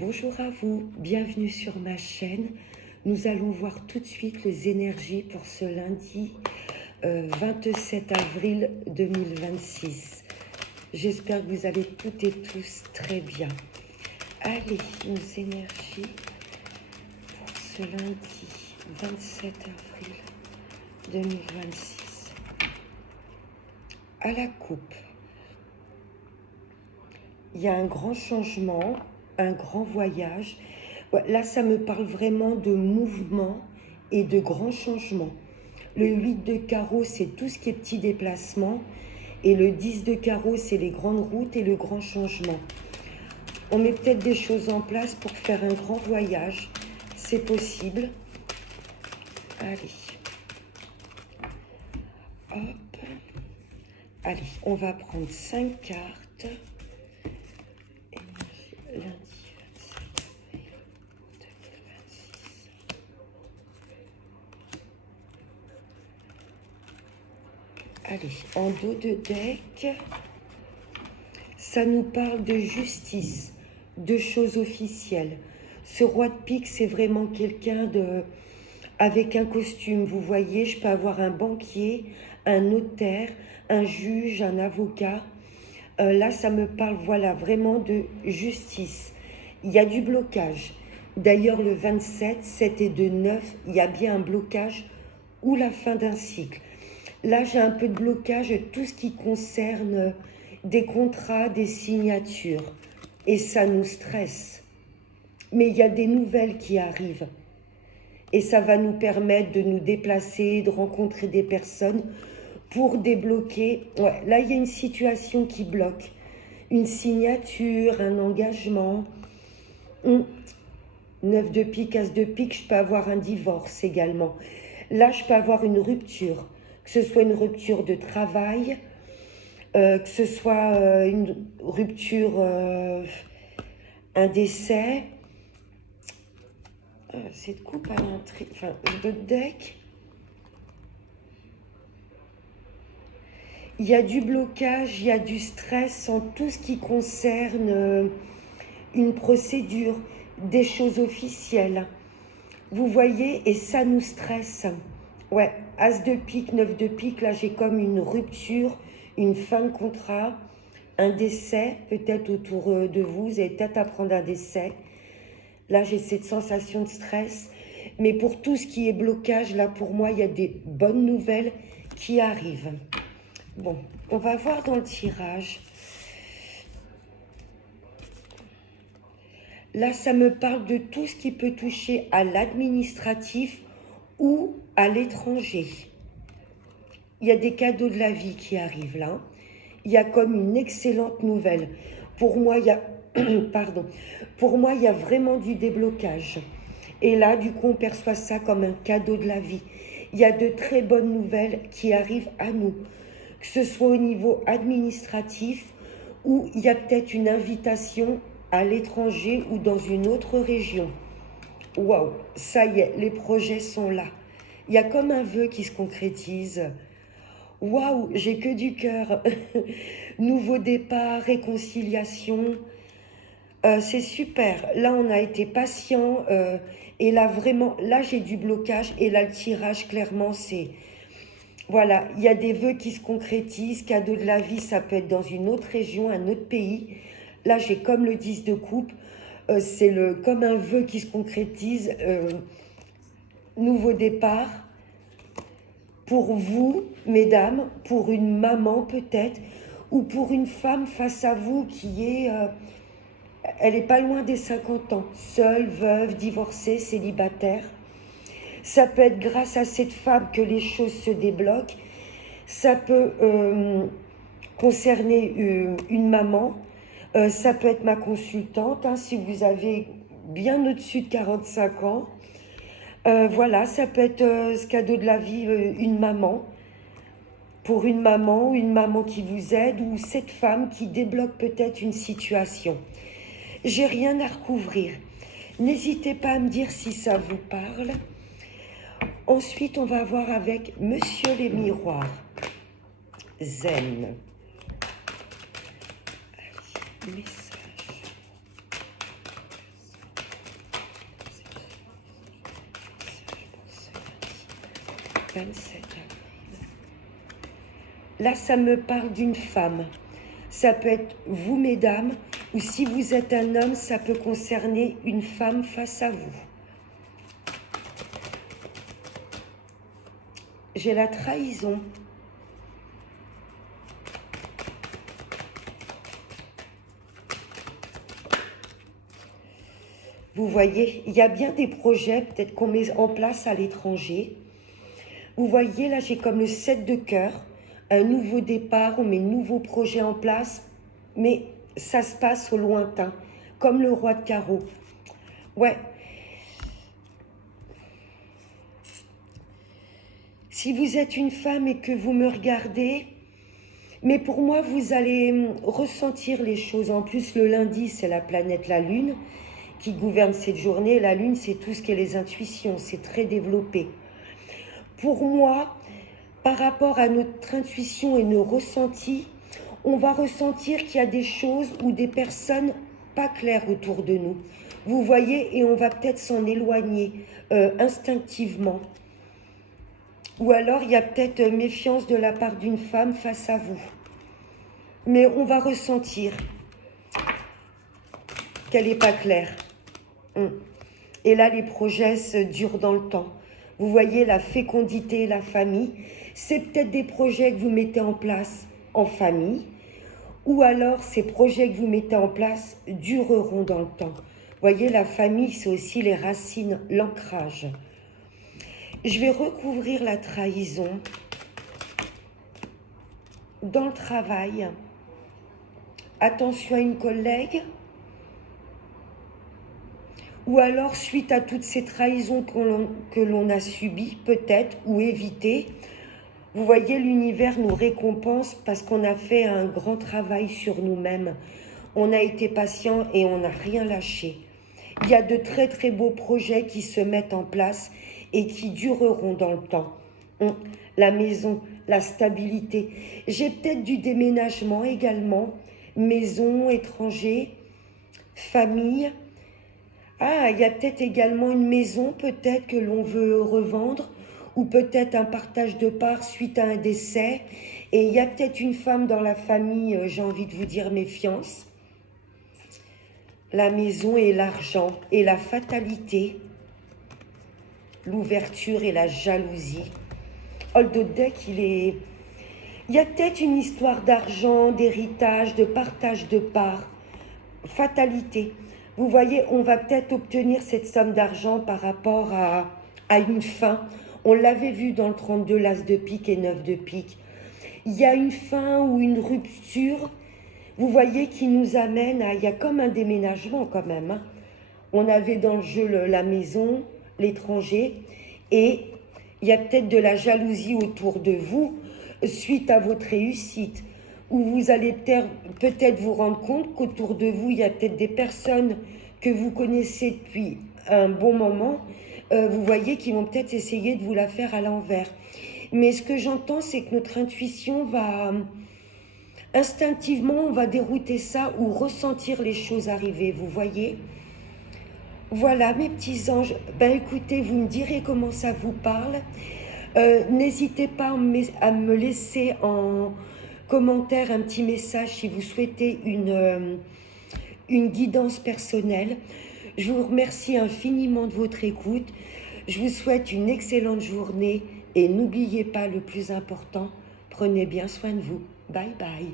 Bonjour à vous, bienvenue sur ma chaîne. Nous allons voir tout de suite les énergies pour ce lundi 27 avril 2026. J'espère que vous allez toutes et tous très bien. Allez, nos énergies pour ce lundi 27 avril 2026. À la coupe, il y a un grand changement, un grand voyage. Ouais, là, ça me parle vraiment de mouvement et de grands changements. Le 8 de carreau, c'est tout ce qui est petit déplacement. Et le 10 de carreau, c'est les grandes routes et le grand changement. On met peut-être des choses en place pour faire un grand voyage. C'est possible. Allez. Hop. Allez, on va prendre 5 cartes. Lundi 27 avril 2026. Allez, en dos de deck, ça nous parle de justice, de choses officielles. Ce roi de pique, c'est vraiment quelqu'un avec un costume. Vous voyez, je peux avoir un banquier, un notaire, un juge, un avocat. Là, ça me parle, voilà, vraiment de justice. Il y a du blocage. D'ailleurs, le 27, 7 et 2, 9, il y a bien un blocage ou la fin d'un cycle. Là, j'ai un peu de blocage, tout ce qui concerne des contrats, des signatures. Et ça nous stresse. Mais il y a des nouvelles qui arrivent. Et ça va nous permettre de nous déplacer, de rencontrer des personnes pour débloquer. Ouais, là, il y a une situation qui bloque. Une signature, un engagement. 9 de pique, as de pique, je peux avoir un divorce également. Là, je peux avoir une rupture. Que ce soit une rupture de travail, que ce soit une rupture, un décès. Cette coupe à l'entrée, enfin, de deck. Il y a du blocage, il y a du stress en tout ce qui concerne une procédure, des choses officielles. Vous voyez, et ça nous stresse. Ouais, as de pique, 9 de pique, là j'ai comme une rupture, une fin de contrat, un décès peut-être autour de vous, vous allez peut-être apprendre un décès. Là j'ai cette sensation de stress, mais pour tout ce qui est blocage, là pour moi il y a des bonnes nouvelles qui arrivent. Bon, on va voir dans le tirage. Là, ça me parle de tout ce qui peut toucher à l'administratif ou à l'étranger. Il y a des cadeaux de la vie qui arrivent là. Il y a comme une excellente nouvelle. Pour moi, il y a, pardon, pour moi, il y a vraiment du déblocage. Et là, du coup, on perçoit ça comme un cadeau de la vie. Il y a de très bonnes nouvelles qui arrivent à nous, que ce soit au niveau administratif ou il y a peut-être une invitation à l'étranger ou dans une autre région. Waouh, ça y est, les projets sont là. Il y a comme un vœu qui se concrétise. Waouh, j'ai que du cœur. Nouveau départ, réconciliation. C'est super. Là, on a été patient. Et là, vraiment, là, j'ai du blocage. Et là, le tirage, clairement, c'est... Voilà, il y a des vœux qui se concrétisent. Cadeau de la vie, ça peut être dans une autre région, un autre pays. Là, j'ai comme le 10 de coupe. C'est comme un vœu qui se concrétise. Nouveau départ. Pour vous, mesdames, pour une maman peut-être, ou pour une femme face à vous qui est... elle n'est pas loin des 50 ans, seule, veuve, divorcée, célibataire. Ça peut être grâce à cette femme que les choses se débloquent. Ça peut concerner une maman. Ça peut être ma consultante, hein, si vous avez bien au-dessus de 45 ans. Voilà, ça peut être ce cadeau de la vie, une maman. Pour une maman qui vous aide ou cette femme qui débloque peut-être une situation. J'ai rien à recouvrir. N'hésitez pas à me dire si ça vous parle. Ensuite, on va voir avec Monsieur les Miroirs. Zen. Allez, message. 27 avril. Là, ça me parle d'une femme. Ça peut être vous, mesdames, ou si vous êtes un homme, ça peut concerner une femme face à vous. J'ai la trahison. Vous voyez, il y a bien des projets peut-être qu'on met en place à l'étranger. Vous voyez, là, j'ai comme le 7 de cœur, un nouveau départ, on met de nouveaux projets en place, mais ça se passe au lointain, comme le roi de carreau. Ouais. Si vous êtes une femme et que vous me regardez, mais pour moi, vous allez ressentir les choses. En plus, le lundi, c'est la planète la Lune qui gouverne cette journée. La Lune, c'est tout ce qui est les intuitions, c'est très développé. Pour moi, par rapport à notre intuition et nos ressentis, on va ressentir qu'il y a des choses ou des personnes pas claires autour de nous. Vous voyez, et on va peut-être s'en éloigner instinctivement. Ou alors, il y a peut-être méfiance de la part d'une femme face à vous. Mais on va ressentir qu'elle n'est pas claire. Et là, les projets durent dans le temps. Vous voyez, la fécondité, la famille, c'est peut-être des projets que vous mettez en place en famille, ou alors ces projets que vous mettez en place dureront dans le temps. Vous voyez, la famille, c'est aussi les racines, l'ancrage. Je vais recouvrir la trahison dans le travail. Attention à une collègue, ou alors suite à toutes ces trahisons que l'on a subies, peut-être, ou évitées. Vous voyez, l'univers nous récompense parce qu'on a fait un grand travail sur nous-mêmes. On a été patient et on n'a rien lâché. Il y a de très très beaux projets qui se mettent en place et qui dureront dans le temps. La maison, la stabilité. J'ai peut-être du déménagement également. Maison, étranger, famille. Ah, il y a peut-être également une maison, peut-être que l'on veut revendre, ou peut-être un partage de parts suite à un décès. Et il y a peut-être une femme dans la famille, j'ai envie de vous dire méfiance. La maison et l'argent et la fatalité, l'ouverture et la jalousie. Deck, il y a peut-être une histoire d'argent, d'héritage, de partage de parts, fatalité. Vous voyez, on va peut-être obtenir cette somme d'argent par rapport à une fin. On l'avait vu dans le 32, l'as de pique et 9 de pique. Il y a une fin ou une rupture, vous voyez, qui nous amène à... Il y a comme un déménagement quand même. Hein. On avait dans le jeu la maison, l'étranger, et il y a peut-être de la jalousie autour de vous suite à votre réussite, où vous allez peut-être vous rendre compte qu'autour de vous, il y a peut-être des personnes que vous connaissez depuis un bon moment, vous voyez, qui vont peut-être essayer de vous la faire à l'envers. Mais ce que j'entends, c'est que notre intuition va... Instinctivement, on va dérouter ça ou ressentir les choses arriver, vous voyez. Voilà, mes petits anges. Ben écoutez, vous me direz comment ça vous parle. N'hésitez pas à me laisser en commentaire un petit message si vous souhaitez une guidance personnelle. Je vous remercie infiniment de votre écoute. Je vous souhaite une excellente journée et n'oubliez pas le plus important, prenez bien soin de vous. Bye bye.